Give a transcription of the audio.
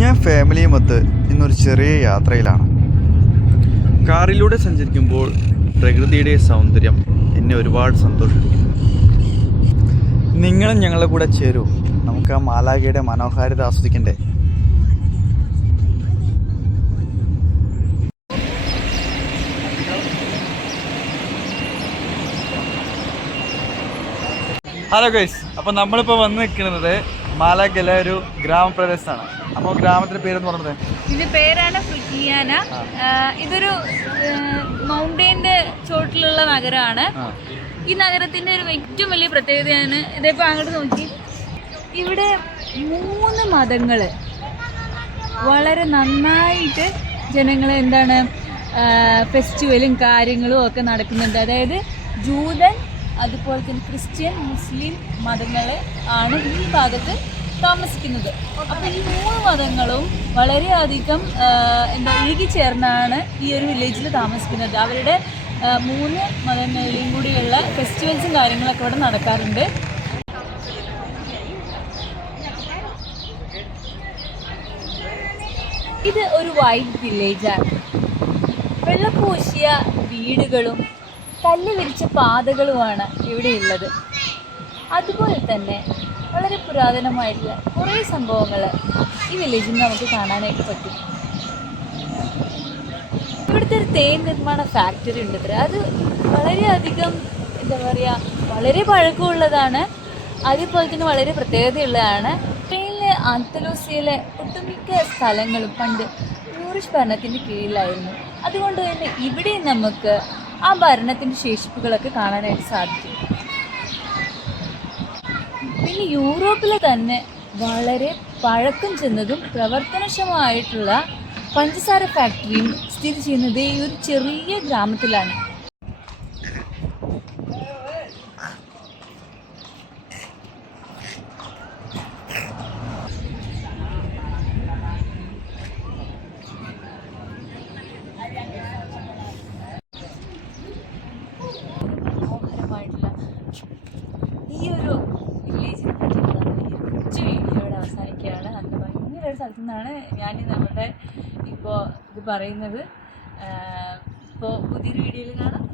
ഞാൻ ഫാമിലിയുമൊത്ത് ഇന്നൊരു ചെറിയ യാത്രയിലാണ്. കാറിലൂടെ സഞ്ചരിക്കുമ്പോൾ പ്രകൃതിയുടെ സൗന്ദര്യം എന്നെ ഒരുപാട് സന്തോഷിപ്പിക്കുന്നു നിങ്ങളും ഞങ്ങളുടെ കൂടെ ചേരൂ. നമുക്ക് ആ മാലാഖയുടെ മനോഹാരിത ആസ്വദിക്കണ്ടേ? ഹലോ ഗൈസ് അപ്പോൾ നമ്മളിപ്പോൾ വന്ന് നിൽക്കുന്നത് മാലാഖയിലെ ഒരു ഗ്രാമപ്രദേശമാണ് അപ്പോൾ ഗ്രാമത്തിന്റെ പേരെന്ന് പറഞ്ഞത്? ഇതിന്റെ പേരാണ് ഫ്രിഗിയാന ഇതൊരു മൗണ്ടൈന്റെ ചോട്ടിലുള്ള നഗരമാണ്. ഈ നഗരത്തിന്റെ ഒരു ഏറ്റവും വലിയ പ്രത്യേകതയാണ്. ഇതിപ്പോ അങ്ങോട്ട് നോക്കി. ഇവിടെ മൂന്ന് മതങ്ങൾ വളരെ നന്നായിട്ട് ജനങ്ങൾ എന്താണ് ഫെസ്റ്റിവലും കാര്യങ്ങളും ഒക്കെ നടക്കുന്നുണ്ട്. അതായത് ജൂതൻ അതുപോലെ തന്നെ ക്രിസ്ത്യൻ മുസ്ലിം മതങ്ങളെ ആണ് ഈ ഭാഗത്ത് താമസിക്കുന്നത്. അപ്പോൾ ഈ മൂന്ന് മതങ്ങളും വളരെയധികം എന്താ ഇഴുകിച്ചേർന്നാണ് ഈ ഒരു വില്ലേജിൽ താമസിക്കുന്നത്. അവരുടെ മൂന്ന് മതങ്ങളിലും കൂടിയുള്ള ഫെസ്റ്റിവൽസും കാര്യങ്ങളൊക്കെ ഇവിടെ നടക്കാറുണ്ട്. ഇത് ഒരു വൈറ്റ് വില്ലേജാണ് വെള്ളപ്പൂശിയ വീടുകളും കല്ല് വിരിച്ച പാതകളുമാണ് ഇവിടെ ഉള്ളത്. അതുപോലെ തന്നെ വളരെ പുരാതനമായിട്ടുള്ള കുറേ സംഭവങ്ങൾ ഈ വില്ലേജിൽ നമുക്ക് കാണാനായിട്ട് പറ്റും. ഇവിടുത്തെ ഒരു തേൻ നിർമ്മാണ ഫാക്ടറി ഉണ്ട് ഇത്ര. അത് വളരെയധികം എന്താ പറയുക വളരെ പഴക്കമുള്ളതാണ്. അതേപോലെ തന്നെ വളരെ പ്രത്യേകതയുള്ളതാണ്. ട്രെയിനിലെ ആന്തലൂസിയയിലെ ഒട്ടുമിക്ക സ്ഥലങ്ങളും പണ്ട് ടൂറിസ്റ്റ് ഭരണത്തിന്റെ കീഴിലായിരുന്നു. അതുകൊണ്ട് തന്നെ ഇവിടെ നമുക്ക് ആ ഭരണത്തിന്റെ ശേഷിപ്പുകളൊക്കെ കാണാനായിട്ട് സാധിക്കും. പിന്നെ യൂറോപ്പിലെ തന്നെ വളരെ പഴക്കം ചെന്നതും പ്രവർത്തനക്ഷമമായിട്ടുള്ള പഞ്ചസാര ഫാക്ടറിയും സ്ഥിതി ചെയ്യുന്നത് ഈ ഒരു ചെറിയ ഗ്രാമത്തിലാണ്. മനോഹരമായിട്ടുള്ള ഈ ഒരു വില്ലേജിനെ പറ്റിയിട്ടുള്ള കൊച്ചു വീഡിയോയുടെ അവസാനിക്കുകയാണ്. അന്ന് ഭയങ്കര ഒരു സ്ഥലത്തു നിന്നാണ് ഞാൻ നമ്മുടെ ഇപ്പോൾ ഇത് പറയുന്നത്. ഇപ്പോൾ പുതിയൊരു വീഡിയോയിൽ കാണാം.